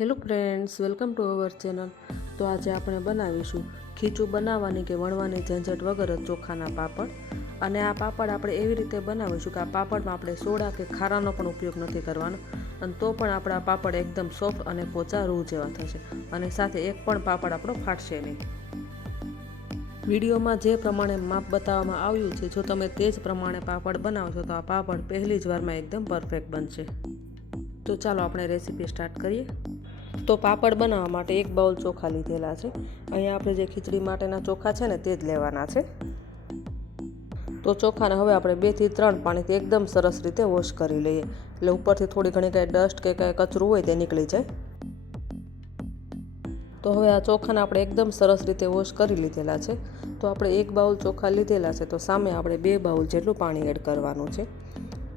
Hello friends, welcome to our channel. તો આજે આપણે બનાવીશું ખીચું બનાવવાની કે વણવાની ઝંઝટ વગર જ ચોખાના પાપડ. અને આ પાપડ આપણે એવી રીતે બનાવીશું કે આ પાપડમાં આપણે સોડા કે ખારાનો પણ ઉપયોગ નથી કરવાનો, અને તો પણ આપણા પાપડ એકદમ સોફ્ટ અને પોચા રૂ જેવા થશે, અને સાથે એક પણ પાપડ આપણો ફાટશે નહીં. વિડીયોમાં જે પ્રમાણે માપ બતાવવામાં આવ્યું છે, જો તમે તે જ પ્રમાણે પાપડ બનાવશો તો આ પાપડ પહેલી જ વારમાં એકદમ પરફેક્ટ બનશે. તો ચાલો આપણે રેસીપી સ્ટાર્ટ કરીએ. તો પાપડ બનાવવા માટે એક બાઉલ ચોખા લીધેલા છે. અહીંયા આપણે જે ખીચડી માટેના ચોખા છે ને તે જ લેવાના છે. તો ચોખાને હવે આપણે 2 થી 3 પાણીથી એકદમ સરસ રીતે વોશ કરી લઈએ, એટલે ઉપરથી થોડી ઘણી કાંઈ ડસ્ટ કે કાંઈ કચરું હોય તે નીકળી જાય. તો હવે આ ચોખાને આપણે એકદમ સરસ રીતે વોશ કરી લીધેલા છે. તો આપણે એક બાઉલ ચોખા લીધેલા છે, તો સામે આપણે 2 બાઉલ જેટલું પાણી એડ કરવાનું છે.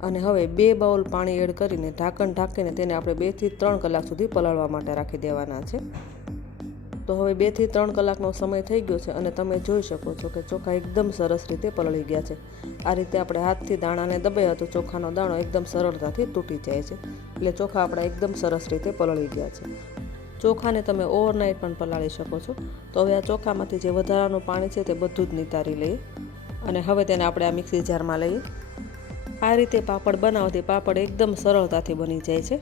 અને હવે 2 બાઉલ પાણી એડ કરીને ઢાંકણ ઢાંકીને તેને આપણે 2 થી 3 કલાક સુધી પલાળવા માટે રાખી દેવાના છે. તો હવે 2 થી 3 કલાકનો સમય થઈ ગયો છે, અને તમે જોઈ શકો છો કે ચોખા એકદમ સરસ રીતે પલળી ગયા છે. આ રીતે આપણે હાથથી દાણાને દબાવ્યા તો ચોખાનો દાણો એકદમ સરળતાથી તૂટી જાય છે. એટલે ચોખા આપણા એકદમ સરસ રીતે પલળી ગયા છે. ચોખાને તમે ઓવરનાઇટ પણ પલાળી શકો છો. તો હવે આ ચોખામાંથી જે વધારાનું પાણી છે તે બધું જ નિતારી લઈએ, અને હવે તેને આપણે આ મિક્સી જારમાં લઈએ. આ રીતે પાપડ બનાવવાથી પાપડ એકદમ સરળતાથી બની જાય છે.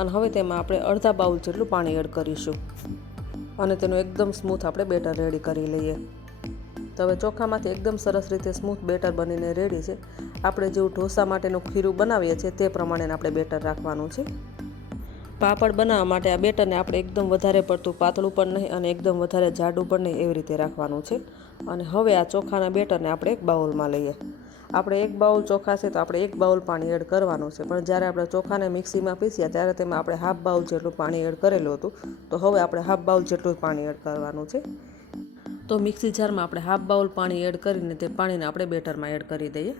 અને હવે તેમાં આપણે અડધા બાઉલ જેટલું પાણી એડ કરીશું, અને તેનું એકદમ સ્મૂથ આપણે બેટર રેડી કરી લઈએ. તો હવે ચોખામાંથી એકદમ સરસ રીતે સ્મૂથ બેટર બનીને રેડી છે. આપણે જેવું ઢોસા માટેનું ખીરું બનાવીએ છીએ તે પ્રમાણે આપણે બેટર રાખવાનું છે. પાપડ બનાવવા માટે આ બેટરને આપણે એકદમ વધારે પડતું પાતળું પણ નહીં અને એકદમ વધારે જાડું પણ નહીં એવી રીતે રાખવાનું છે. અને હવે આ ચોખાના બેટરને આપણે એક બાઉલમાં લઈએ. આપણે એક બાઉલ ચોખા છે તો આપણે એક બાઉલ પાણી એડ કરવાનું છે, પણ જ્યારે આપણે ચોખાને મિક્સીમાં પીસ્યા ત્યારે તેમાં આપણે હાફ બાઉલ જેટલું પાણી એડ કરેલું હતું. તો હવે આપણે હાફ બાઉલ જેટલું પાણી એડ કરવાનું છે. તો મિક્સી જારમાં આપણે હાફ બાઉલ પાણી એડ કરીને તે પાણીને આપણે બેટરમાં એડ કરી દઈએ.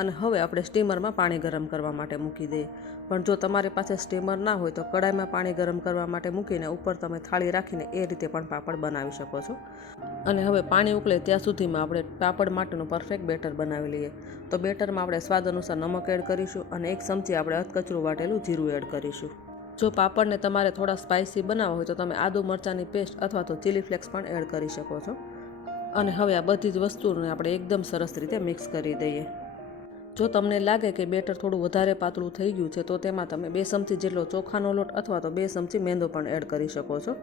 અને હવે આપણે સ્ટીમરમાં પાણી ગરમ કરવા માટે મૂકી દઈએ. પણ જો તમારી પાસે સ્ટીમર ના હોય તો કડાઈમાં પાણી ગરમ કરવા માટે મૂકીને ઉપર તમે થાળી રાખીને એ રીતે પણ પાપડ બનાવી શકો છો. અને હવે પાણી ઉકળે ત્યાં સુધીમાં આપણે પાપડ માટેનું પરફેક્ટ બેટર બનાવી લઈએ. તો બેટરમાં આપણે સ્વાદ અનુસાર નમક એડ કરીશું, અને 1 ચમચી આપણે અધકચરું વાટેલું જીરું એડ કરીશું. જો પાપડને તમારે થોડા સ્પાઇસી બનાવવા હોય તો તમે આદુ મરચાંની પેસ્ટ અથવા તો ચીલી ફ્લેક્સ પણ એડ કરી શકો છો. અને હવે આ બધી જ વસ્તુઓને આપણે એકદમ સરસ રીતે મિક્સ કરી દઈએ. જો તમને લાગે કે બેટર થોડું વધારે પાતળું થઈ ગયું છે તો તેમાં તમે 2 ચમચી જેટલો ચોખાનો લોટ અથવા તો 2 ચમચી મેંદો પણ એડ કરી શકો છો.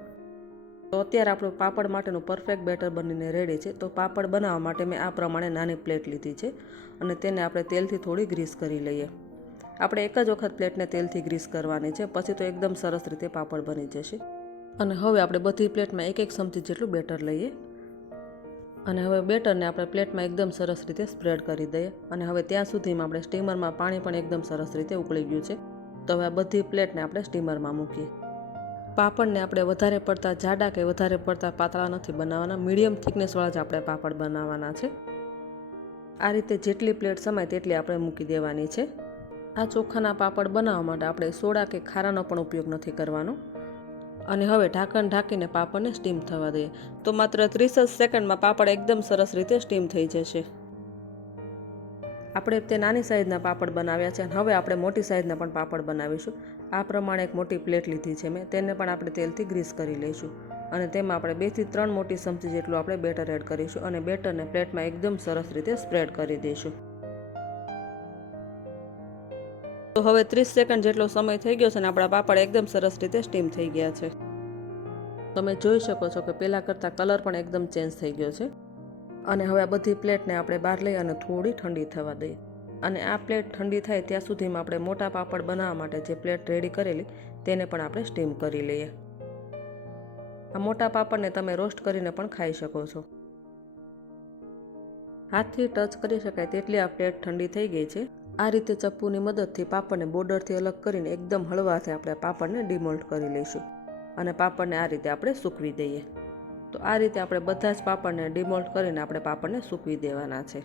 તો અત્યારે આપણું પાપડ માટેનું પરફેક્ટ બેટર બનીને રેડી છે. તો પાપડ બનાવવા માટે મેં આ પ્રમાણે નાની પ્લેટ લીધી છે, અને તેને આપણે તેલથી થોડી ગ્રીસ કરી લઈએ. આપણે એક જ વખત પ્લેટને તેલથી ગ્રીસ કરવાની છે, પછી તો એકદમ સરસ રીતે પાપડ બની જશે. અને હવે આપણે બધી પ્લેટમાં 1 ચમચી જેટલું બેટર લઈએ, અને હવે બેટરને આપણે પ્લેટમાં એકદમ સરસ રીતે સ્પ્રેડ કરી દઈએ. અને હવે ત્યાં સુધીમાં આપણે સ્ટીમરમાં પાણી પણ એકદમ સરસ રીતે ઉકળી ગયું છે. તો હવે આ બધી પ્લેટને આપણે સ્ટીમરમાં મૂકીએ. પાપડને આપણે વધારે પડતા જાડા કે વધારે પડતા પાતળા નથી બનાવવાના, મીડિયમ થિકનેસવાળા જ આપણે પાપડ બનાવવાના છે. આ રીતે જેટલી પ્લેટ સમાય તેટલી આપણે મૂકી દેવાની છે. આ ચોખાના પાપડ બનાવવા માટે આપણે સોડા કે ખારાનો પણ ઉપયોગ નથી કરવાનો. અને હવે ઢાંકણ ઢાંકીને પાપડને સ્ટીમ થવા દઈએ. તો માત્ર 30 જ સેકન્ડમાં પાપડ એકદમ સરસ રીતે સ્ટીમ થઈ જશે. આપણે તે નાની સાઇઝના પાપડ બનાવ્યા છે, અને હવે આપણે મોટી સાઇઝના પણ પાપડ બનાવીશું. આ પ્રમાણે એક મોટી પ્લેટ લીધી છે મેં, તેને પણ આપણે તેલથી ગ્રીસ કરી લઈશું. અને તેમાં આપણે 2 થી 3 મોટી ચમચી જેટલું આપણે બેટર એડ કરીશું, અને બેટરને પ્લેટમાં એકદમ સરસ રીતે સ્પ્રેડ કરી દઈશું. તો હવે 30 સેકન્ડ જેટલો સમય થઈ ગયો છે, અને આપણા પાપડ એકદમ સરસ રીતે સ્ટીમ થઈ ગયા છે. તમે જોઈ શકો છો કે પહેલાં કરતાં કલર પણ એકદમ ચેન્જ થઈ ગયો છે. અને હવે આ બધી પ્લેટને આપણે બહાર લઈ અને થોડી ઠંડી થવા દઈએ. અને આ પ્લેટ ઠંડી થાય ત્યાં સુધીમાં આપણે મોટા પાપડ બનાવવા માટે જે પ્લેટ રેડી કરેલી તેને પણ આપણે સ્ટીમ કરી લઈએ. આ મોટા પાપડને તમે રોસ્ટ કરીને પણ ખાઈ શકો છો. હાથથી ટચ કરી શકાય તેટલી આ પ્લેટ ઠંડી થઈ ગઈ છે. આ રીતે ચપ્પુની મદદથી પાપડને બોર્ડરથી અલગ કરીને એકદમ હળવાથી આપણે પાપડને ડિમોલ્ડ કરી લઈશું, અને પાપડને આ રીતે આપણે સૂકવી દઈએ. તો આ રીતે આપણે બધા જ પાપડને ડિમોલ્ડ કરીને આપણે પાપડને સૂકવી દેવાના છે.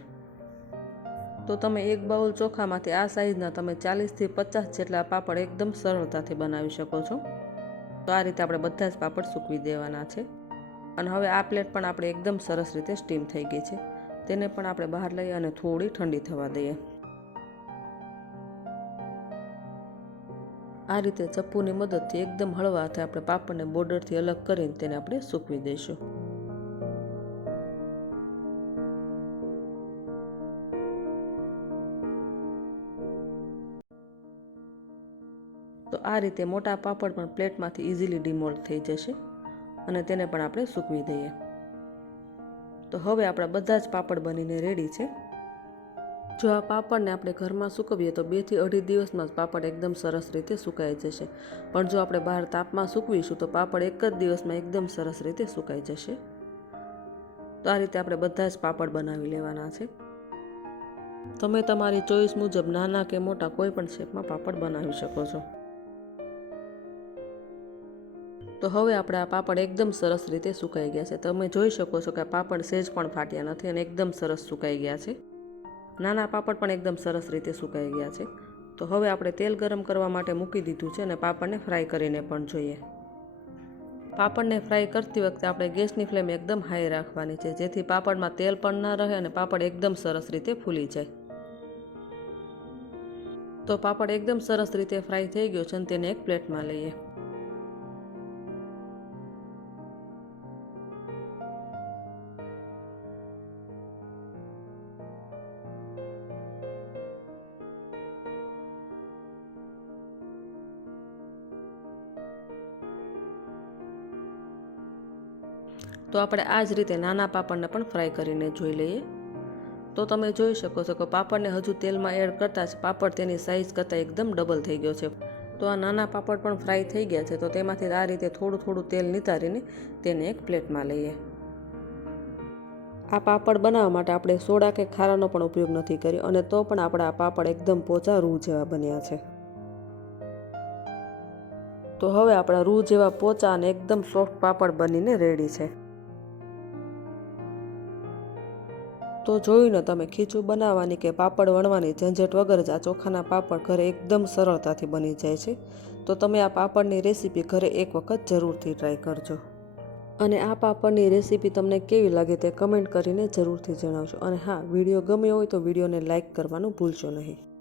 તો તમે એક બાઉલ ચોખામાંથી આ સાઇઝના તમે 40 થી 50 જેટલા પાપડ એકદમ સરળતાથી બનાવી શકો છો. તો આ રીતે આપણે બધા જ પાપડ સૂકવી દેવાના છે. અને હવે આ પ્લેટ પણ આપણે એકદમ સરસ રીતે સ્ટીમ થઈ ગઈ છે. તેને પણ આપણે બહાર લઈ અને થોડી ઠંડી થવા દઈએ. આ રીતે ચપ્પુની મદદથી એકદમ હળવા હાથે આપણે પાપડને બોર્ડરથી અલગ કરીને તેને આપણે સૂકવી દઈશું. તો આ રીતે મોટા પાપડ પણ પ્લેટમાંથી ઇઝીલી ડિમોલ્ડ થઈ જશે અને તેને પણ આપણે સૂકવી દઈએ. તો હવે આપણા બધા જ પાપડ બનીને રેડી છે. જો આ પાપડને આપણે ઘરમાં સૂકવીએ તો 2 થી 2.5 દિવસમાં જ પાપડ એકદમ સરસ રીતે સુકાઈ જશે. પણ જો આપણે બહાર તાપમાં સૂકવીશું તો પાપડ એક જ દિવસમાં એકદમ સરસ રીતે સુકાઈ જશે. તો આ રીતે આપણે બધા જ પાપડ બનાવી લેવાના છે. તમે તમારી ચોઈસ મુજબ નાના કે મોટા કોઈ પણ શેપમાં પાપડ બનાવી શકો છો. તો હવે આપણે આ પાપડ એકદમ સરસ રીતે સુકાઈ ગયા છે. તમે જોઈ શકો છો કે આ પાપડ સહેજ પણ ફાટ્યા નથી અને એકદમ સરસ સુકાઈ ગયા છે. નાના પાપડ પણ એકદમ સરસ રીતે સુકાઈ ગયા છે. તો હવે આપણે તેલ ગરમ કરવા માટે મૂકી દીધું છે અને પાપડને ફ્રાય કરીને પણ જોઈએ. પાપડને ફ્રાય કરતી વખતે આપણે ગેસની ફ્લેમ એકદમ હાઈ રાખવાની છે, જેથી પાપડમાં તેલ પણ ના રહે અને પાપડ એકદમ સરસ રીતે ફૂલી જાય. તો પાપડ એકદમ સરસ રીતે ફ્રાય થઈ ગયો છે અને તેને એક પ્લેટમાં લઈએ. તો આપણે આ જ રીતે નાના પાપડને પણ ફ્રાય કરીને જોઈ લઈએ. તો તમે જોઈ શકો છો કે પાપડને હજુ તેલમાં એડ કરતાં જ પાપડ તેની સાઇઝ કરતાં એકદમ ડબલ થઈ ગયો છે. તો આ નાના પાપડ પણ ફ્રાય થઈ ગયા છે. તો તેમાંથી આ રીતે થોડું થોડું તેલ નિતારીને તેને એક પ્લેટમાં લઈએ. આ પાપડ બનાવવા માટે આપણે સોડા કે ખારાનો પણ ઉપયોગ નથી કર્યો અને તો પણ આપણા આ પાપડ એકદમ પોચા રૂ જેવા બન્યા છે. તો હવે આપણા રૂ જેવા પોચા અને એકદમ સોફ્ટ પાપડ બનીને રેડી છે. તો જોયું ને તમે, ખીચું બનાવવાની કે પાપડ વણવાની ઝંઝટ વગર જ આ ચોખાના પાપડ ઘરે એકદમ સરળતાથી બની જાય છે. તો તમે આ પાપડની રેસીપી ઘરે એક વખત જરૂરથી ટ્રાય કરજો. અને આ પાપડની રેસીપી તમને કેવી લાગે તે કમેન્ટ કરીને જરૂરથી જણાવજો. અને હા, વિડીયો ગમ્યો હોય તો વિડીયોને લાઇક કરવાનું ભૂલશો નહીં.